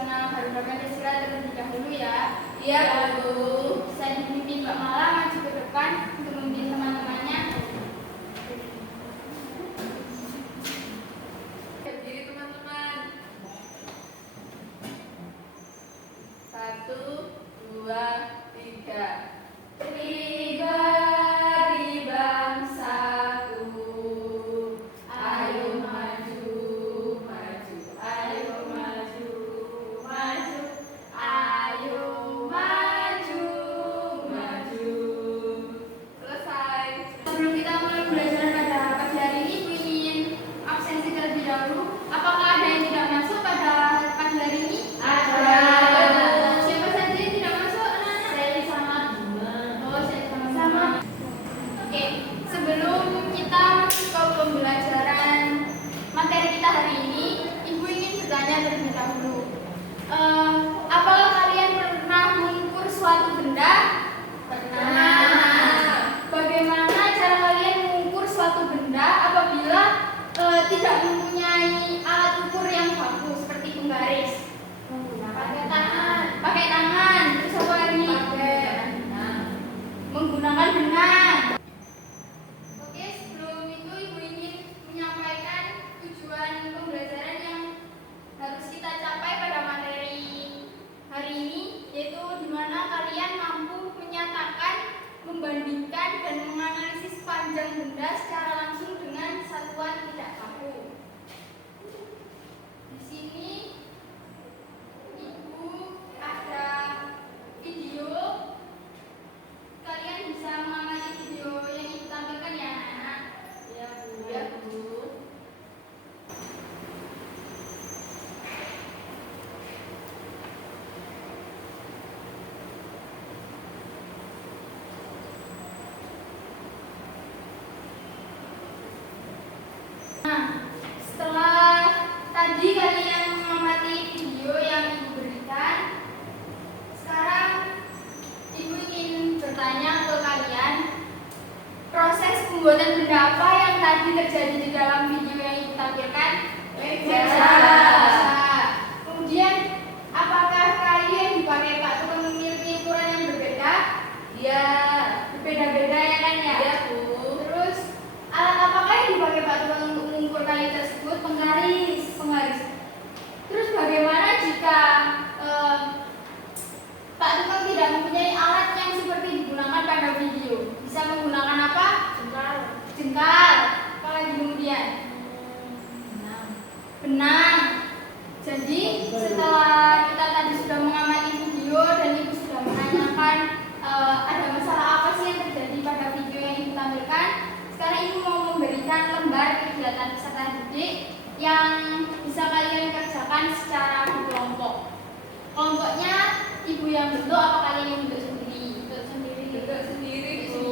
Nasional Garuda Pancasila terlebih dahulu ya. Iya, Bu. Saya dipimpin Mbak Mala maju ke depan untuk memimpin teman-temannya. Berdiri teman-teman. 1, 2, 3. Pribadi bangsaku, ayo maju, maju, ayo maju, maju, ayo maju, maju. Selesai. Sebelum kita mulai pembelajaran pada pagi hari ini, Ibu ingin absensi terlebih dahulu. Apakah ada yang tidak masuk pada pagi hari ini? Ada. Siapa saja yang tidak masuk, anak-anak? Saya sama Bima. Oh, saya sama-sama. Oke, sebelum kita masuk ke pembelajaran materi kita hari ini, Ibu ingin bertanya terlebih dahulu. Apakah kalian pernah mengukur suatu benda? Pernah. Bagaimana cara kalian mengukur suatu benda apabila tidak mempunyai alat ukur yang bagus seperti penggaris? Pakai tangan. Pakai tangan. Terus apa lagi? Menggunakan benang. Oke, sebelum itu Ibu ingin menyampaikan tujuan pembelajaran yang harus kita capai pada materi hari ini, yaitu di mana kalian mampu menyatakan, membandingkan, dan menganalisis panjang benda secara langsung dengan satuan tidak kaku. Di sini Ibu ada video. Kalian bisa mengamati video yang Ibu tampilkan ya, anak-anak. Ya, Bu. Ya, Bu. Nah, setelah tadi kalian mengamati video yang Ibu berikan, sekarang Ibu ingin bertanya ke kalian, proses pembuatan benda apa yang tadi terjadi di dalam video yang Ibu tampilkan? Meja. Kemudian, apakah kalian dipakai Pak Tukang memiliki ukuran yang berbeda? Ya. Berbeda-beda ya kan ya? Ya, Bu. Terus alat apakah yang dipakai Pak Tukang untuk mengukur kali tersebut? Penggaris. Terus bagaimana jika Pak Tukang tidak mempunyai alat yang seperti digunakan pada video? Bisa menggunakan apa? Jengkal. Apalagi kemudian? Benang. Jadi setelah kita tadi sudah mengamati video dan Ibu sudah menanyakan ada masalah apa sih yang terjadi pada video yang Ibu tampilkan, sekarang Ibu mau memberikan lembar kegiatan peserta didik yang bisa kalian kerjakan secara berkelompok. Kelompoknya Ibu yang bentuk apa kalian yang bentuk sendiri? Bentuk sendiri, Bu.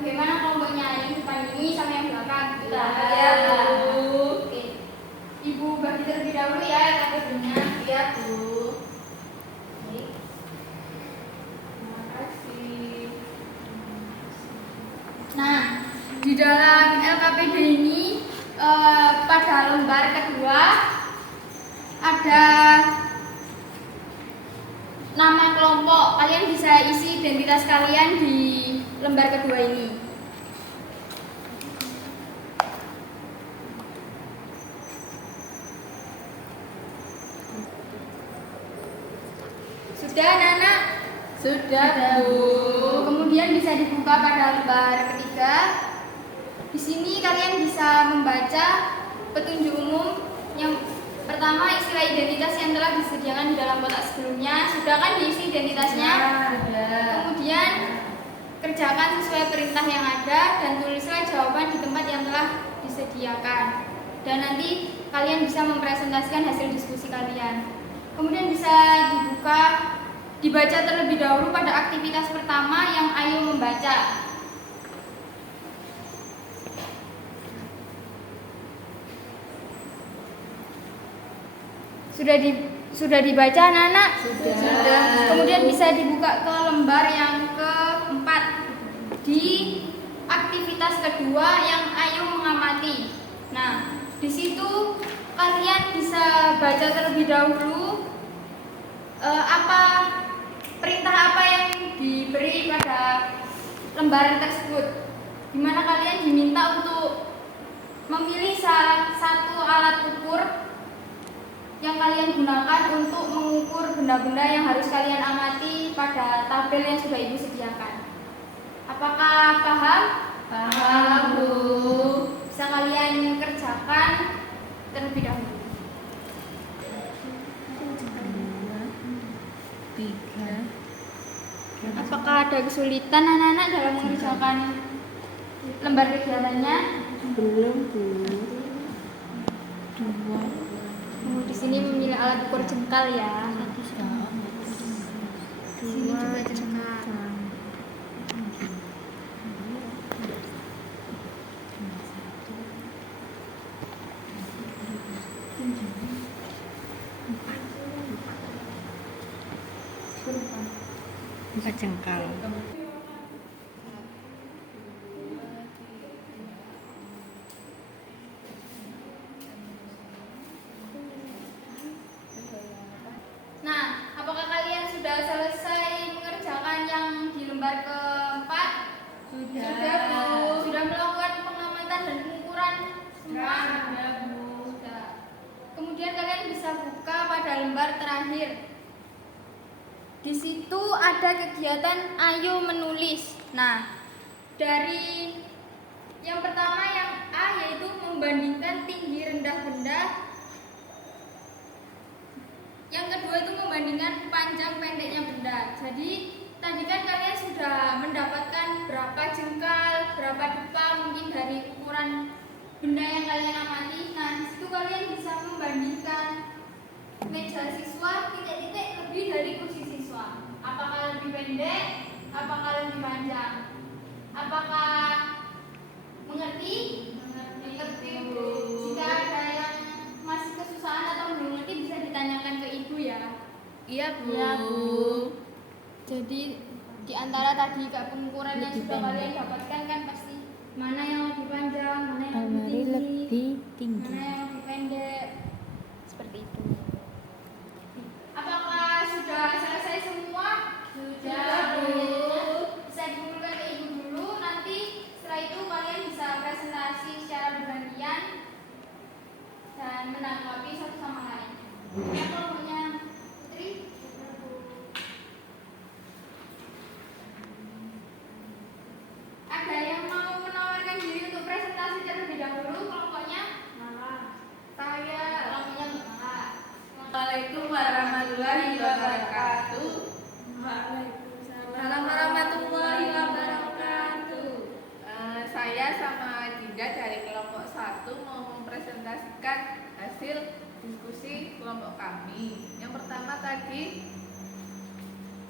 Bagaimana kelompoknya? Yang depan ini sama yang belakang gitu lah. Ya, Bu. Oke. Ibu bagi terlebih dahulu ya LKPD-nya. Ya, Bu. Terima kasih. Nah, di dalam LKPD ini pada lembar kedua ada nama kelompok. Kalian bisa isi identitas kalian di lembar kedua ini. Sudah, anak-anak? Sudah, Bu. Kemudian bisa dibuka pada lembar ketiga. Di sini kalian bisa membaca petunjuk umum. Yang pertama, istilah identitas yang telah disediakan di dalam kotak sebelumnya. Sudah kan diisi identitasnya? Ada. Kemudian kerjakan sesuai perintah yang ada dan tulislah jawaban di tempat yang telah disediakan. Dan nanti kalian bisa mempresentasikan hasil diskusi kalian. Kemudian bisa dibaca terlebih dahulu pada aktivitas pertama yang ayo membaca. Sudah dibaca anak-anak? Sudah. Kemudian bisa dibuka ke lembar yang keempat di aktivitas kedua yang ayo mengamati. Nah, di situ kalian bisa baca terlebih dahulu apa perintah apa yang diberi pada lembaran tersebut, di mana kalian diminta untuk memilih salah satu alat ukur yang kalian gunakan untuk mengukur benda-benda yang harus kalian amati pada tabel yang sudah Ibu sediakan. Apakah paham? Paham, Bu. Bisa kalian kerjakan terlebih dahulu. 3. Apakah ada kesulitan anak-anak dalam mengerjakan lembar kegiatannya? Belum, Bu. 2. Di sini memilih alat ukur jengkal ya. Di sini juga jengkal. Bukan jengkal. Nah, apakah kalian sudah selesai mengerjakan yang di lembar keempat? Sudah. Bu. Sudah melakukan pengamatan dan pengukuran semua? Sudah, Bu. Sudah. Kemudian kalian bisa buka pada lembar terakhir. Di situ ada kegiatan ayo menulis. Nah, dari yang pertama yang A yaitu membandingkan tinggi rendah benda. Yang kedua itu membandingkan panjang pendeknya benda. Jadi tadi kan kalian sudah mendapatkan berapa jengkal, berapa depa mungkin dari ukuran benda yang kalian amati. Nah, di situ kalian bisa membandingkan meja siswa titik-titik lebih dari kursi siswa. Apakah lebih pendek? Apakah lebih panjang? Apakah mengerti? Mengerti, Bu. Jika ada yang masih kesusahan atau belum ngerti bisa ditanyakan ke Ibu ya. Iya, Bu. Iya, Bu. Jadi di antara tadi pengukuran yang Lebih sudah pendek. kalian dapatkan kan pasti mana yang lebih panjang, mana yang Almari lebih lebih tinggi. mana yang lebih pendek. Seperti itu. Apakah sudah selesai semua? Sudah, Bu. Bisa dikumpulkan ke Ibu dulu. Nanti setelah itu kalian bisa presentasi secara bergantian dan menanggapi satu sama lain. Ya, kelompoknya Putri. Ada yang mau menawarkan diri untuk presentasi terlebih dahulu kelompoknya? Saya. Kelompoknya Mala. Assalamualaikum warahmatullahi wabarakatuh. Waalaikumsalam warahmatullahi wabarakatuh. Saya sama Dinda dari kelompok 1 mau mempresentasikan hasil diskusi kelompok kami. Yang pertama tadi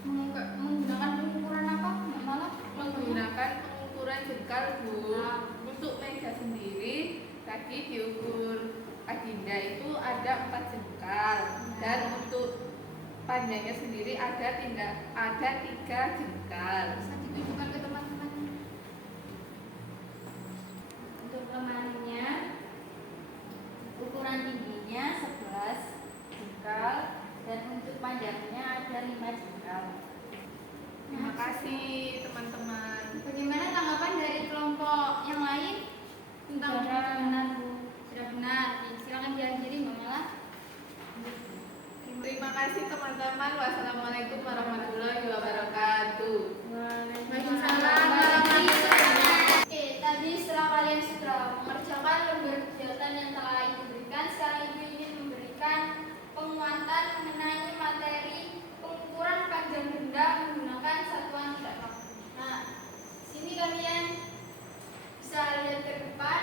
Menggunakan pengukuran apa? Malah menggunakan pengukuran jengkal, Bu. Untuk meja sendiri tadi diukur Adinda itu ada 4 jengkal dan untuk panjangnya sendiri ada 3 jengkal. bisa ditunjukkan ke teman-teman. Untuk lemarinya ukuran tingginya 11 jengkal dan untuk panjangnya ada 5 jengkal. Terima kasih teman-teman. Bagaimana tanggapan dari kelompok yang lain tentang Sudah benar, Bu? Sudah benar. Silakan diakhiri, Mbak Mala. Terima kasih teman-teman. Wassalamualaikum warahmatullahi wabarakatuh. Waalaikumsalam warahmatullahi wabarakatuh. Oke, tadi setelah kalian sudah mengerjakan lembar kegiatan yang telah Ibu berikan, sekarang Ibu ingin memberikan penguatan mengenai materi pengukuran panjang benda menggunakan satuan tidak kaku. Nah, sini kalian bisa lihat ke depan.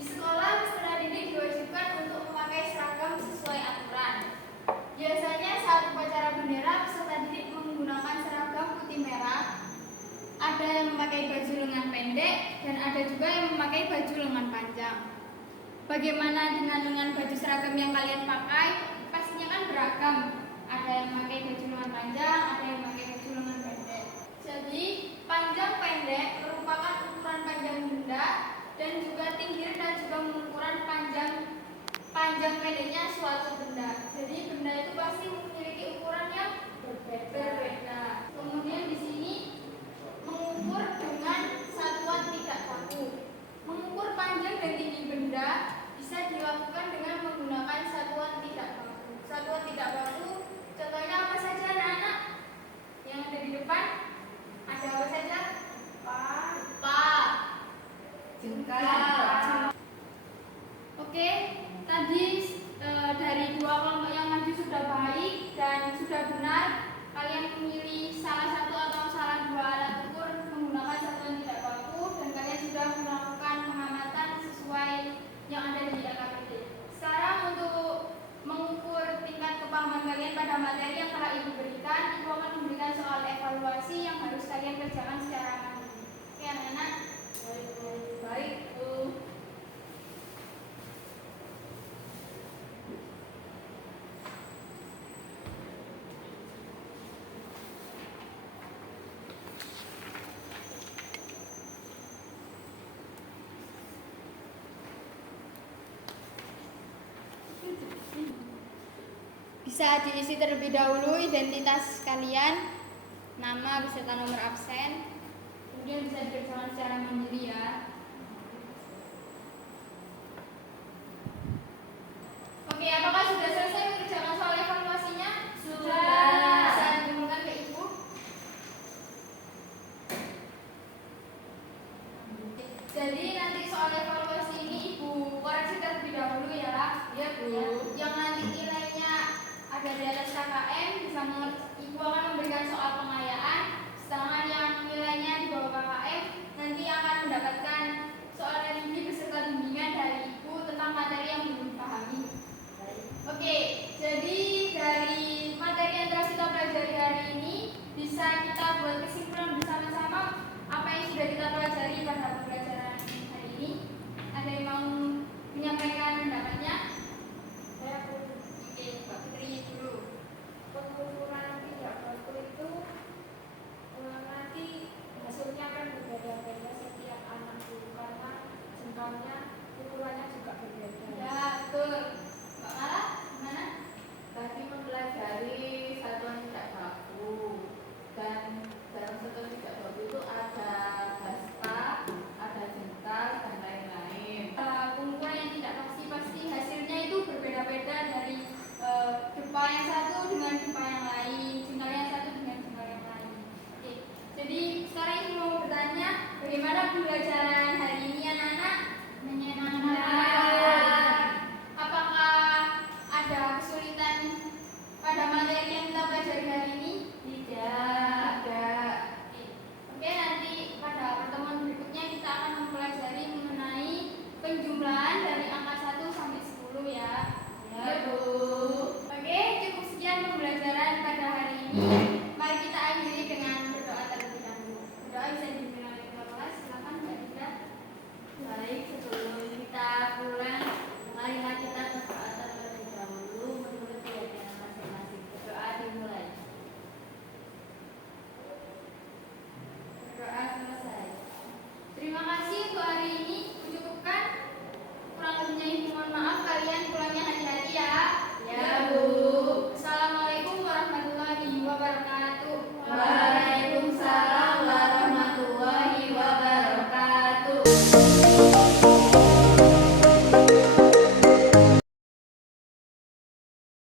Di sekolah peserta didik diwajibkan untuk memakai seragam sesuai aturan. Biasanya saat upacara bendera peserta didik menggunakan seragam putih merah. Ada yang memakai baju lengan pendek dan ada juga yang memakai baju lengan panjang. Bagaimana dengan baju seragam yang kalian pakai? Pastinya kan beragam. Ada yang memakai baju lengan panjang, ada yang memakai baju lengan pendek. Jadi panjang pendek merupakan ukuran panjang benda dan juga tinggi rendah juga mengukuran panjang panjang pendeknya suatu benda. Jadi benda itu pasti memiliki ukuran yang berbeda. Kemudian di sini mengukur dengan satuan tidak baku. Mengukur panjang dan tinggi benda bisa dilakukan dengan menggunakan satuan tidak baku. Satuan tidak baku contohnya apa saja anak-anak? Yang ada di depan ada apa saja? Pak, jengkal. Oke, tadi dari dua kelompok yang maju sudah baik dan sudah benar. Kalian memilih salah satu atau salah dua alat ukur menggunakan satuan tidak baku dan kalian sudah melakukan pengamatan sesuai yang ada di LKPD. Sekarang untuk mengukur tingkat kepahaman kalian pada materi yang telah Ibu berikan, Ibu akan memberikan soal evaluasi yang harus kalian kerjakan secara mandiri. Oke anak-anak? Baik, Bu. Bisa diisi terlebih dahulu identitas kalian, nama beserta nomor absen, kemudian bisa dikerjakan secara mandiri ya. Oke, apakah sudah selesai mengerjakan soal evaluasinya? Sudah. Bisa diumumkan ke Ibu. Jadi nanti soal evaluasi ini Ibu koreksi terlebih dahulu ya. Iya, Bu. Yang nanti nilainya ada di atas KKM bisa Ibu akan memberikan soal pengayaan, sedangkan yang nilainya di bawah KKM nanti akan mendapatkan soal religi beserta bimbingan dari Ibu tentang materi yang belum dipahami. Oke, jadi dari materi yang telah kita pelajari hari ini bisa kita buat kesimpulan bersama-sama apa yang sudah kita pelajari pada pembelajaran hari ini. Ada yang mau menyampaikan pendapatnya? Oke, Mbak Putri dulu. Pengukuran tidak baku itu nanti hasilnya akan berbeda-beda setiap anak guru karena jengkalnya ukurannya juga berbeda. Ya, betul. Mbak Mala, gimana? Tadi mempelajari satuan tidak baku dan dalam satuan tidak baku itu ada hasta, ada jengkal dan lain-lain. Pengukuran yang tidak pasti hasilnya itu berbeda-beda dari gempa yang satu dengan gempa yang lain, jengkal yang satu dengan jengkal yang lain. Oke, jadi sekarang Ibu mau bertanya bagaimana pembelajaran hari